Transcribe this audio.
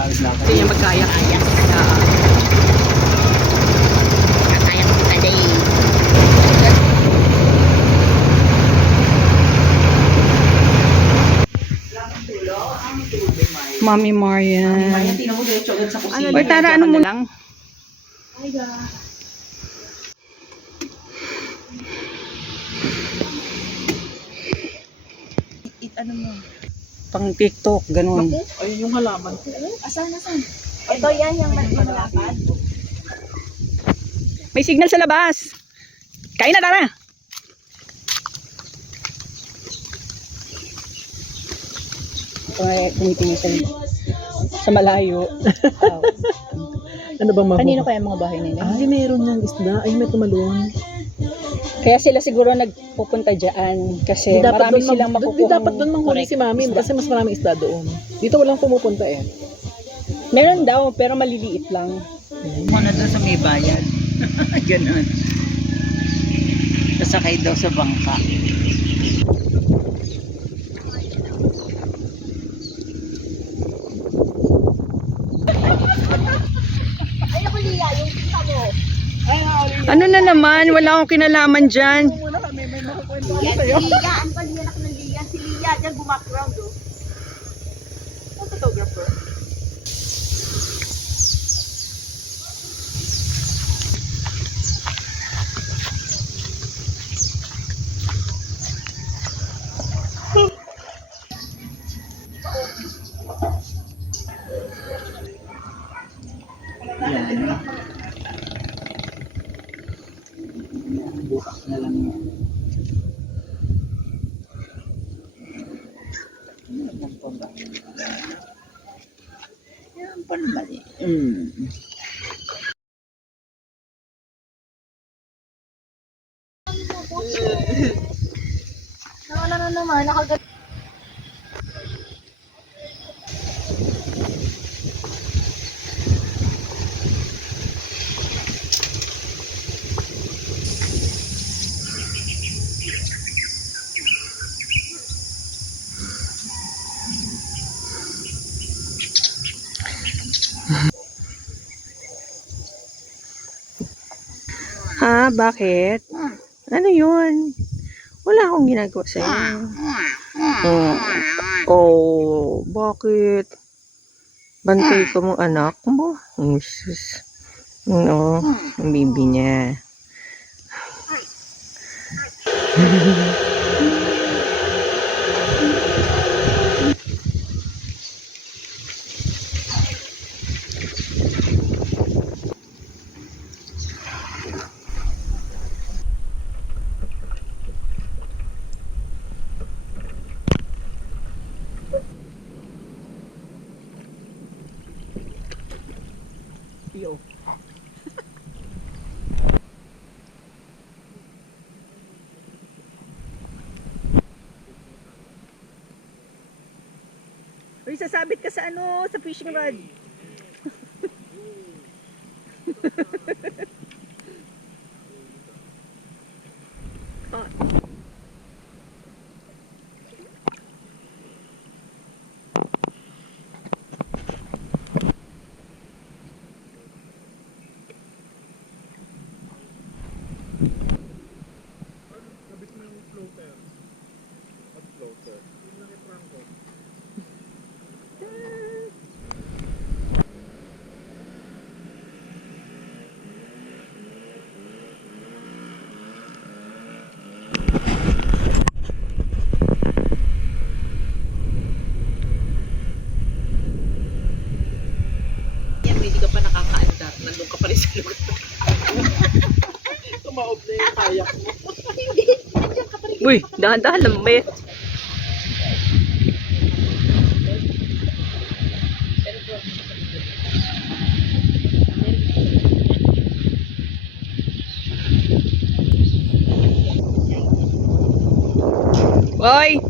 Hindi niya magkaya-kaya. Kaya ko kita day. Mami Marian. Ano, Tara, ano mo lang? Ano mo? Pang TikTok, ganun. Ayun yung halaman ko. Asan? Ito yan, yung malapad. May signal sa labas. Kain na, tara. Kumitingin sa malayo. Ano bang mahu? Kanino kaya mga bahay nila? Ay, meron niyang isda. Ay, may tumalon. Kaya sila siguro nagpupunta dyan. Kasi marami silang makukuha. Dapat doon manghuli si mami. Kasi mas maraming isda doon. Dito walang pumupunta eh. Meron daw, pero maliliit lang. Muna doon sa may bayan. Ganon. Sasakay daw sa bangka. Ay, ako Lia, yung kita mo. Ano na naman? Wala akong kinalaman dyan. Yan si Lia. Ano ba Lia? Anak ng Lia. Si Lia, dyan bumakground oh. Ang photographer. Bukas na lang yan. Yan pa ba? Yan pa naman eh. Wala na naman, nakagat. Ha? Bakit? Ano yun? Wala akong ginagawa sa'yo. Oh, bakit? Bantay ko mong anak mo? Sus. Oo, ang baby niya. Yo. Uy, sasabit ka sa ano, sa fishing rod. Hindi ka pa nakakaandar. Nandun ka pa rin sa lugar. Tumaob na yung kayak mo. Uy, dahan-dahan lang ba? Hoy!